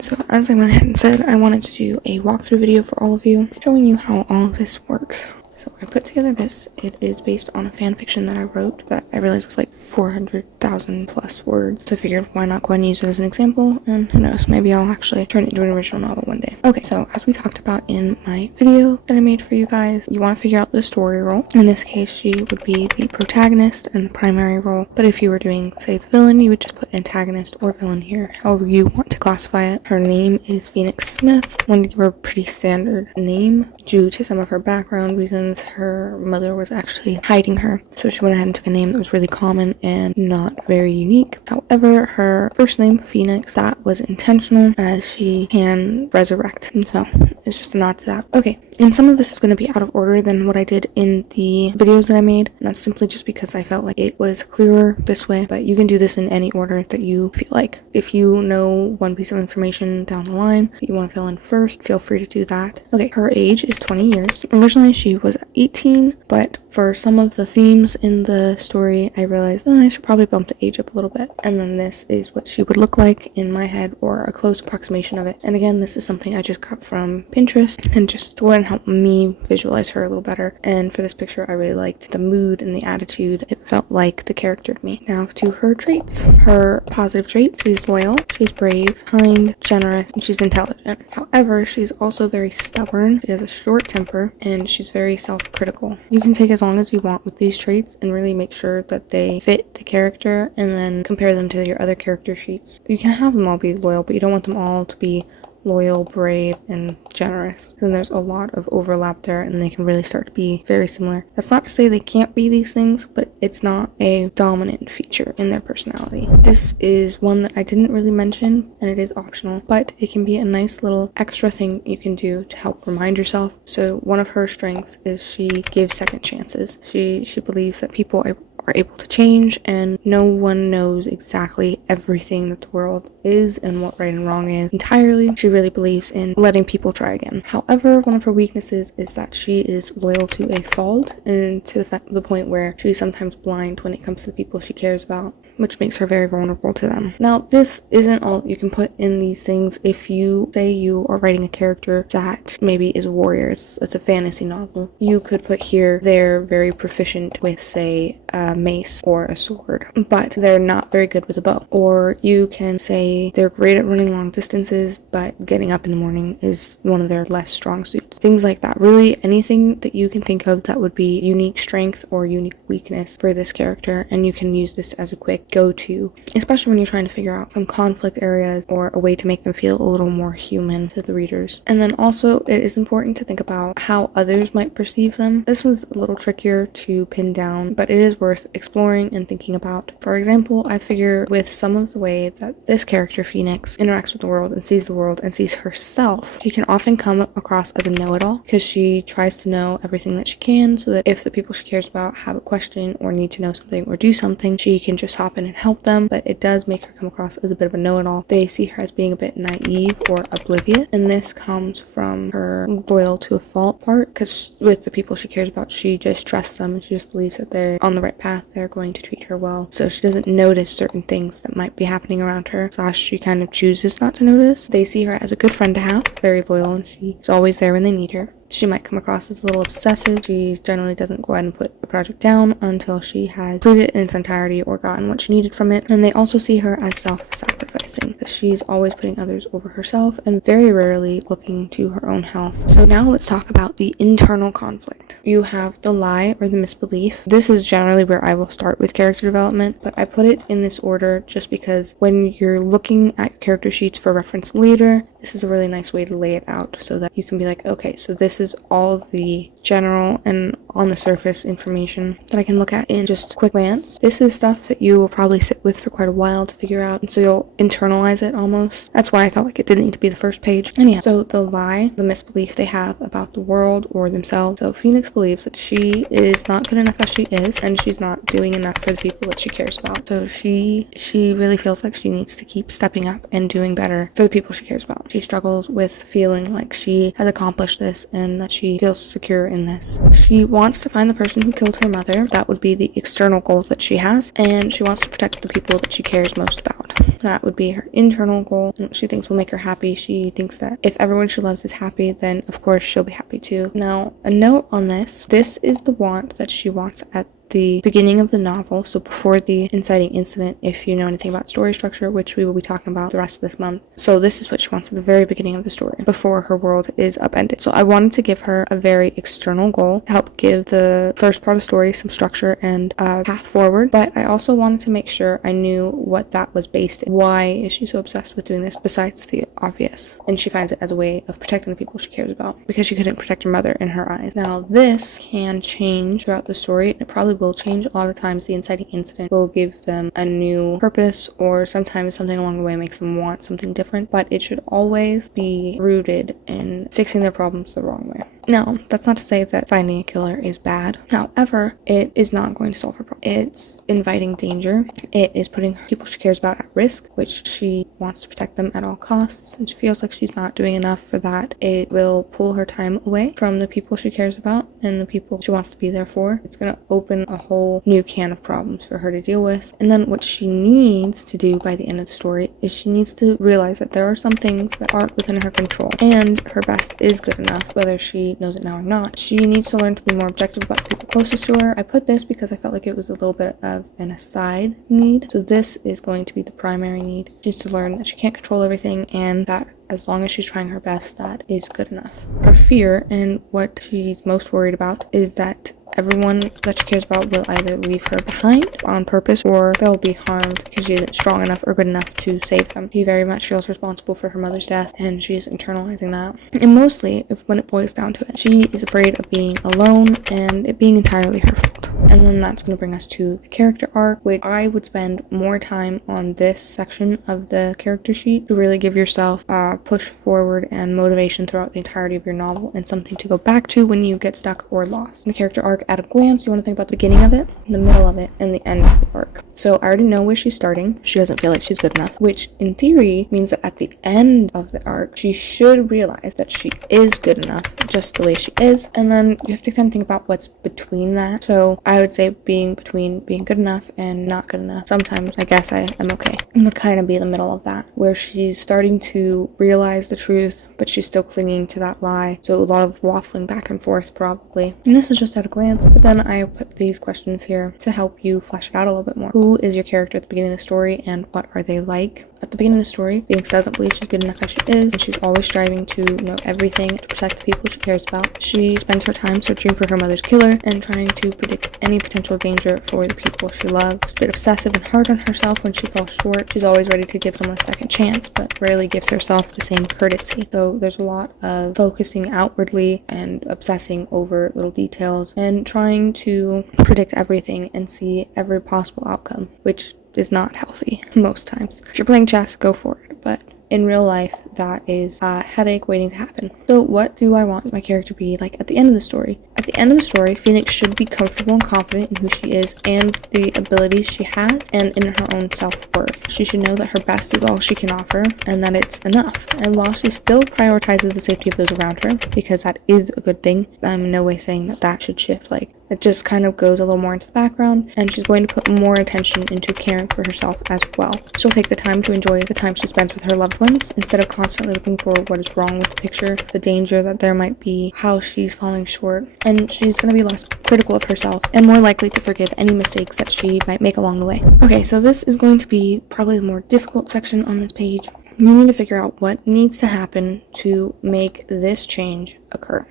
So as I went ahead and said, I wanted to do a walkthrough video for all of you, showing you how all of this works. So I put together this. It is based on a fan fiction that I wrote that I realized was like 400,000 plus words. So I figured why not go ahead and use it as an example, and who knows, maybe I'll actually turn it into an original novel one day. Okay, so as we talked about in my video that I made for you guys, you want to figure out the story role. In this case, she would be the protagonist and the primary role. But if you were doing, say, the villain, you would just put antagonist or villain here, however you want to classify it. Her name is Phoenix Smith. I wanted to give her a pretty standard name due to some of her background reasons. Her mother was actually hiding her, so she went ahead and took a name that was really common and not very unique. However, her first name, Phoenix, that was intentional, as she can resurrect, and so it's just a nod to that. Okay, and some of this is going to be out of order than what I did in the videos that I made, and that's simply just because I felt like it was clearer this way, but you can do this in any order that you feel like. If you know one piece of information down the line that you want to fill in first, feel free to do that. Okay, her age is 20 years. Originally, she was 18, but for some of the themes in the story, I realized I should probably bump the age up a little bit. And then this is what she would look like in my head, or a close approximation of it. And again, this is something I just got from Pinterest and just to go ahead and help me visualize her a little better. And for this picture, I really liked the mood and the attitude. It felt like the character to me. Now to her traits. Her positive traits: she's loyal, she's brave, kind, generous, and she's intelligent. However, she's also very stubborn. She has a short temper, and she's very self-critical. You can take as long as you want with these traits and really make sure that they fit the character and then compare them to your other character sheets. You can have them all be loyal, but you don't want them all to be loyal, brave, and generous. Then there's a lot of overlap there, and they can really start to be very similar. That's not to say they can't be these things, but it's not a dominant feature in their personality. This is one that I didn't really mention, and it is optional, but it can be a nice little extra thing you can do to help remind yourself. So one of her strengths is she gives second chances. She believes that people are able to change, and no one knows exactly everything that the world is and what right and wrong is entirely. She really believes in letting people try again. However, one of her weaknesses is that she is loyal to a fault, and to the point where she's sometimes blind when it comes to the people she cares about, which makes her very vulnerable to them. Now, this isn't all you can put in these things. If you say you are writing a character that maybe is a warrior, it's a fantasy novel, you could put here they're very proficient with, say, a mace or a sword, but they're not very good with a bow. Or you can say they're great at running long distances, but getting up in the morning is one of their less strong suits. Things like that. Really, anything that you can think of that would be unique strength or unique weakness for this character, and you can use this as a quick go-to, especially when you're trying to figure out some conflict areas or a way to make them feel a little more human to the readers. And then also, it is important to think about how others might perceive them. This was a little trickier to pin down, but it is worth exploring and thinking about. For example, I figure with some of the way that this character, Phoenix, interacts with the world and sees herself, she can often come across as a know-it-all, because she tries to know everything that she can, so that if the people she cares about have a question or need to know something or do something, she can just hop in and help them. But it does make her come across as a bit of a know-it-all. They see her as being a bit naive or oblivious, and this comes from her loyal to a fault part, because with the people she cares about, she just trusts them and she just believes that they're on the right path, they're going to treat her well. So she doesn't notice certain things that might be happening around her, / she kind of chooses not to notice. They see her as a good friend to have, very loyal, and she's always there when they need her. She might come across as a little obsessive. She generally doesn't go ahead and put a project down until she has completed it in its entirety or gotten what she needed from it. And they also see her as self-sacrificing, because she's always putting others over herself and very rarely looking to her own health. So now let's talk about the internal conflict. You have the lie or the misbelief. This is generally where I will start with character development, but I put it in this order just because when you're looking at character sheets for reference later, this is a really nice way to lay it out so that you can be like, okay, so this is all the general and on the surface information that I can look at in just a quick glance. This is stuff that you will probably sit with for quite a while to figure out, and so you'll internalize it almost. That's why I felt like it didn't need to be the first page. And yeah, so the lie, the misbelief they have about the world or themselves. So Phoenix believes that she is not good enough as she is, and she's not doing enough for the people that she cares about. So she really feels like she needs to keep stepping up and doing better for the people she cares about. She struggles with feeling like she has accomplished this and and that she feels secure in this. She wants to find the person who killed her mother. That would be the external goal that she has, and she wants to protect the people that she cares most about. That would be her internal goal, and what she thinks will make her happy. She thinks that if everyone she loves is happy, then of course she'll be happy too. Now, a note on this is the want that she wants at the beginning of the novel, so before the inciting incident, if you know anything about story structure, which we will be talking about the rest of this month. So this is what she wants at the very beginning of the story, before her world is upended. So I wanted to give her a very external goal to help give the first part of the story some structure and path forward, but I also wanted to make sure I knew what that was based in. Why is she so obsessed with doing this besides the obvious? And she finds it as a way of protecting the people she cares about, because she couldn't protect her mother in her eyes. Now this can change throughout the story, and it probably will change. A lot of the times the inciting incident will give them a new purpose, or sometimes something along the way makes them want something different, but it should always be rooted in fixing their problems the wrong way. Now, that's not to say that finding a killer is bad. However, it is not going to solve her problem. It's inviting danger. It is putting people she cares about at risk, which she wants to protect them at all costs, and she feels like she's not doing enough for that. It will pull her time away from the people she cares about and the people she wants to be there for. It's going to open a whole new can of problems for her to deal with. And then what she needs to do by the end of the story is she needs to realize that there are some things that aren't within her control, and her best is good enough, whether she knows it now or not. She needs to learn to be more objective about the people closest to her. I put this because I felt like it was a little bit of an aside need. So this is going to be the primary need. She needs to learn that she can't control everything, and that as long as she's trying her best, that is good enough. Her fear and what she's most worried about is that everyone that she cares about will either leave her behind on purpose, or they'll be harmed because she isn't strong enough or good enough to save them. She very much feels responsible for her mother's death, and she's internalizing that. And mostly, when it boils down to it, she is afraid of being alone and it being entirely her fault. And then that's going to bring us to the character arc, which I would spend more time on this section of the character sheet to really give yourself a push forward and motivation throughout the entirety of your novel, and something to go back to when you get stuck or lost. In the character arc at a glance, you want to think about the beginning of it, the middle of it, and the end of the arc. So I already know where she's starting. She doesn't feel like she's good enough, which in theory means that at the end of the arc, she should realize that she is good enough just the way she is. And then you have to kind of think about what's between that. So I would say being between being good enough and not good enough. Sometimes I guess I'm okay. And would kind of be the middle of that, where she's starting to realize the truth, but she's still clinging to that lie. So a lot of waffling back and forth probably. And this is just at a glance, but then I put these questions here to help you flesh it out a little bit more. Who is your character at the beginning of the story, and what are they like? At the beginning of the story, Phoenix doesn't believe she's good enough as she is, and she's always striving to know everything to protect the people she cares about. She spends her time searching for her mother's killer and trying to predict any potential danger for the people she loves. She's a bit obsessive and hard on herself when she falls short. She's always ready to give someone a second chance, but rarely gives herself the same courtesy. So there's a lot of focusing outwardly and obsessing over little details and trying to predict everything and see every possible outcome, which is not healthy most times. If you're playing chess, go for it, but in real life, that is a headache waiting to happen. So what do I want my character to be like at the end of the story? At the end of the story, Phoenix should be comfortable and confident in who she is and the abilities she has, and in her own self-worth. She should know that her best is all she can offer and that it's enough. And while she still prioritizes the safety of those around her, because that is a good thing, I'm in no way saying that should shift. Like, it just kind of goes a little more into the background, and she's going to put more attention into caring for herself as well. She'll take the time to enjoy the time she spends with her loved ones, instead of constantly looking for what is wrong with the picture, the danger that there might be, how she's falling short. And she's going to be less critical of herself and more likely to forgive any mistakes that she might make along the way. Okay, so this is going to be probably the more difficult section on this page. You need to figure out what needs to happen to make this change occur.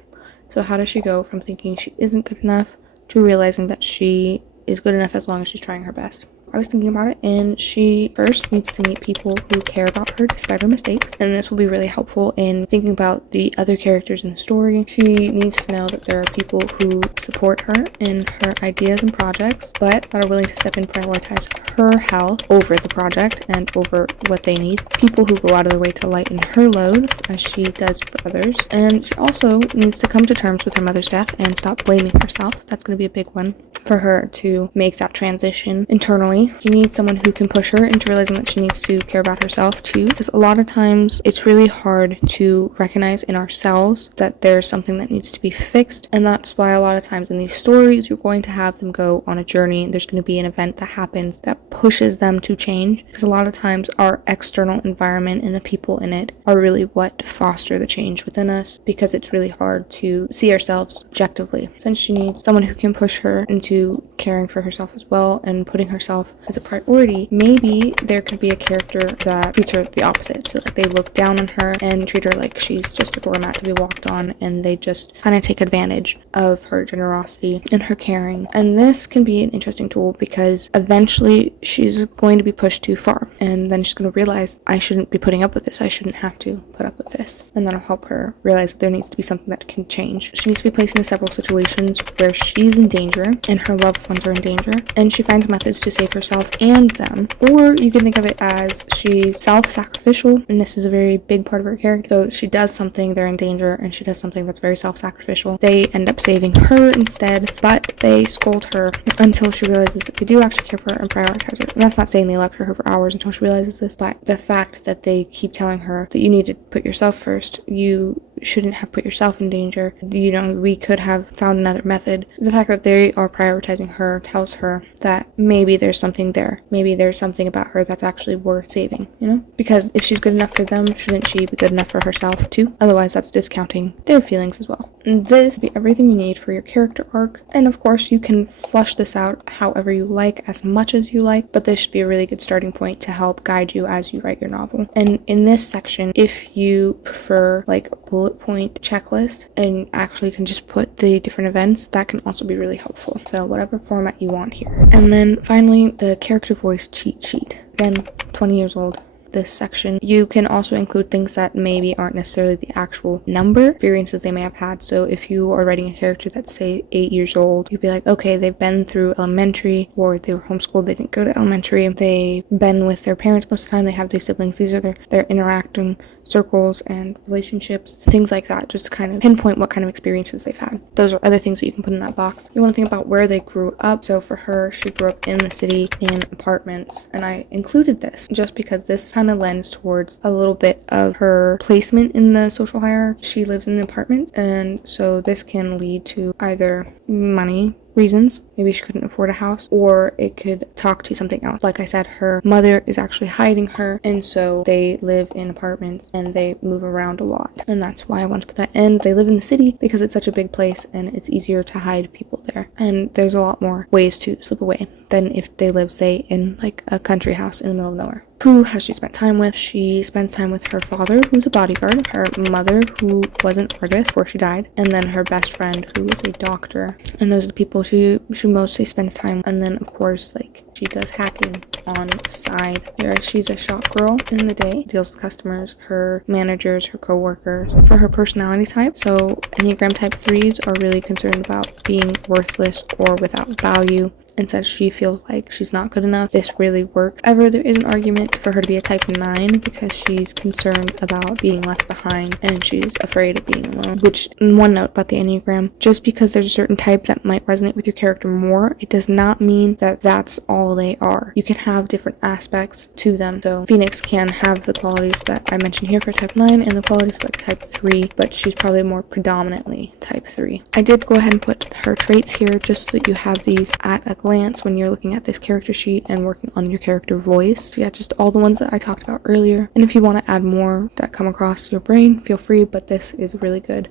So how does she go from thinking she isn't good enough to realizing that she is good enough as long as she's trying her best? I was thinking about it, and she first needs to meet people who care about her despite her mistakes, and this will be really helpful in thinking about the other characters in the story. She needs to know that there are people who support her in her ideas and projects, but that are willing to step in and prioritize her health over the project and over what they need. People who go out of their way to lighten her load, as she does for others. And she also needs to come to terms with her mother's death and stop blaming herself. That's going to be a big one. for her to make that transition internally. She needs someone who can push her into realizing that she needs to care about herself too, because a lot of times it's really hard to recognize in ourselves that there's something that needs to be fixed, and that's why a lot of times in these stories you're going to have them go on a journey. There's going to be an event that happens that pushes them to change, because a lot of times our external environment and the people in it are really what foster the change within us, because it's really hard to see ourselves objectively. Since she needs someone who can push her into caring for herself as well and putting herself as a priority, maybe there could be a character that treats her the opposite. So like they look down on her and treat her like she's just a doormat to be walked on, and they just kind of take advantage of her generosity and her caring. And this can be an interesting tool, because eventually she's going to be pushed too far, and then she's going to realize, I shouldn't be putting up with this, I shouldn't have to put up with this, and that'll help her realize that there needs to be something that can change. She needs to be placed into several situations where she's in danger and her loved ones are in danger, and she finds methods to save herself and them. Or you can think of it as she's self-sacrificial, and this is a very big part of her character. So she does something, they're in danger, and she does something that's very self-sacrificial. They end up saving her instead, but they scold her until she realizes that they do actually care for her and prioritize her. And that's not saying they lecture her for hours until she realizes this, but the fact that they keep telling her that you need to put yourself first, you shouldn't have put yourself in danger, you know, we could have found another method. The fact that they are prioritizing her tells her that maybe there's something there. Maybe there's something about her that's actually worth saving, you know? Because if she's good enough for them, shouldn't she be good enough for herself too? Otherwise, that's discounting their feelings as well. And this will be everything you need for your character arc. And of course, you can flush this out however you like, as much as you like, but this should be a really good starting point to help guide you as you write your novel. And in this section, if you prefer like bullet point checklist and actually can just put the different events, that can also be really helpful. So whatever format you want here. And then finally, the character voice cheat sheet. Again, 20 years old. This section, you can also include things that maybe aren't necessarily the actual number experiences they may have had. So if you are writing a character that's say 8 years old, you'd be like, okay, they've been through elementary, or they were homeschooled, they didn't go to elementary, they've been with their parents most of the time, they have these siblings, these are their interacting circles and relationships, things like that, just to kind of pinpoint what kind of experiences they've had. Those are other things that you can put in that box. You want to think about where they grew up. So for her, she grew up in the city in apartments, and I included this just because this kind of lends towards a little bit of her placement in the social hierarchy. She lives in the apartments, and so this can lead to either money reasons, maybe she couldn't afford a house, or it could talk to something else. Like I said, her mother is actually hiding her, and so they live in apartments and they move around a lot, and that's why I want to put that in. They live in the city because it's such a big place and it's easier to hide people there, and there's a lot more ways to slip away than if they live, say, in like a country house in the middle of nowhere. Who has she spent time with? She spends time with her father, who's a bodyguard, her mother, who was an artist before she died, and then her best friend, who is a doctor. And those are the people she mostly spends time with. And then, of course, like, she does hacking on the side. Here, she's a shop girl in the day, deals with customers, her managers, her co-workers. For her personality type, so Enneagram type 3s are really concerned about being worthless or without value, and says she feels like she's not good enough. This really works. However, there is an argument for her to be a type 9 because she's concerned about being left behind and she's afraid of being alone. Which, one note about the Enneagram, just because there's a certain type that might resonate with your character more, it does not mean that that's all they are. You can have different aspects to them. So Phoenix can have the qualities that I mentioned here for type 9 and the qualities like type 3, but she's probably more predominantly type 3. I did go ahead and put her traits here just so that you have these at a glance when you're looking at this character sheet and working on your character voice. So yeah, just all the ones that I talked about earlier. And if you want to add more that come across your brain, feel free, but this is a really good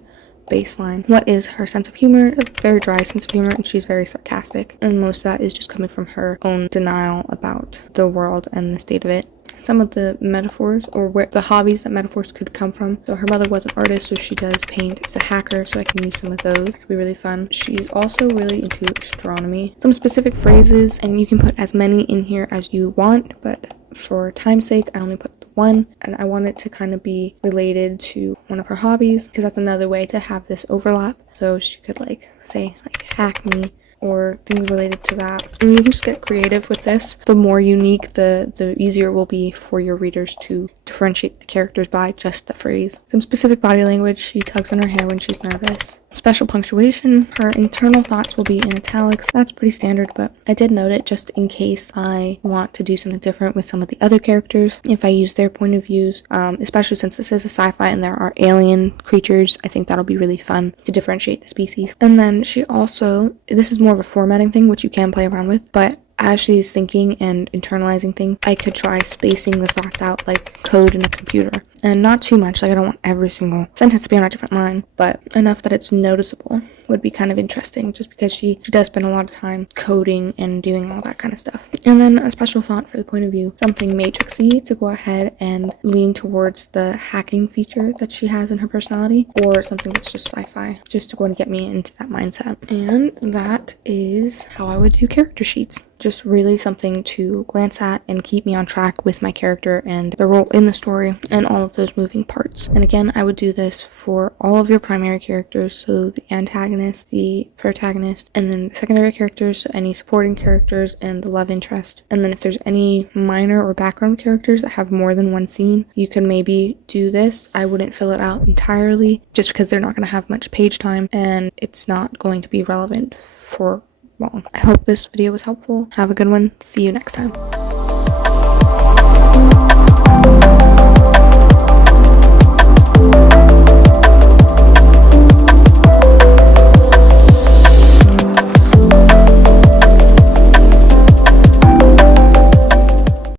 baseline. What is her sense of humor? A very dry sense of humor, and she's very sarcastic. And most of that is just coming from her own denial about the world and the state of it. Some of the metaphors, or where the hobbies that metaphors could come from. So her mother was an artist, so she does paint. She's a hacker, so I can use some of those. It could be really fun. She's also really into astronomy. Some specific phrases, and you can put as many in here as you want, but for time's sake, I only put the one, and I want it to kind of be related to one of her hobbies, because that's another way to have this overlap. So she could like say like hack me, or things related to that. And you can just get creative with this. The more unique, the easier it will be for your readers to differentiate the characters by just the phrase. Some specific body language: she tugs on her hair when she's nervous. Special punctuation: her internal thoughts will be in italics. That's pretty standard, but I did note it just in case I want to do something different with some of the other characters. If I use their point of views, especially since this is a sci-fi and there are alien creatures, I think that'll be really fun to differentiate the species. And then she also, this is more of a formatting thing, which you can play around with, but as she's thinking and internalizing things, I could try spacing the thoughts out like code in a computer. And not too much, like I don't want every single sentence to be on a different line, but enough that it's noticeable would be kind of interesting, just because she does spend a lot of time coding and doing all that kind of stuff. And then a special font for the point of view, something matrixy to go ahead and lean towards the hacking feature that she has in her personality, or something that's just sci-fi, just to go and get me into that mindset. And that is how I would do character sheets. Just really something to glance at and keep me on track with my character and the role in the story and all of those moving parts. And again, I would do this for all of your primary characters, so the antagonist, the protagonist, and then the secondary characters, so any supporting characters and the love interest. And then if there's any minor or background characters that have more than one scene, you can maybe do this. I wouldn't fill it out entirely, just because they're not going to have much page time and it's not going to be relevant for long. I hope this video was helpful. Have a good one. See you next time.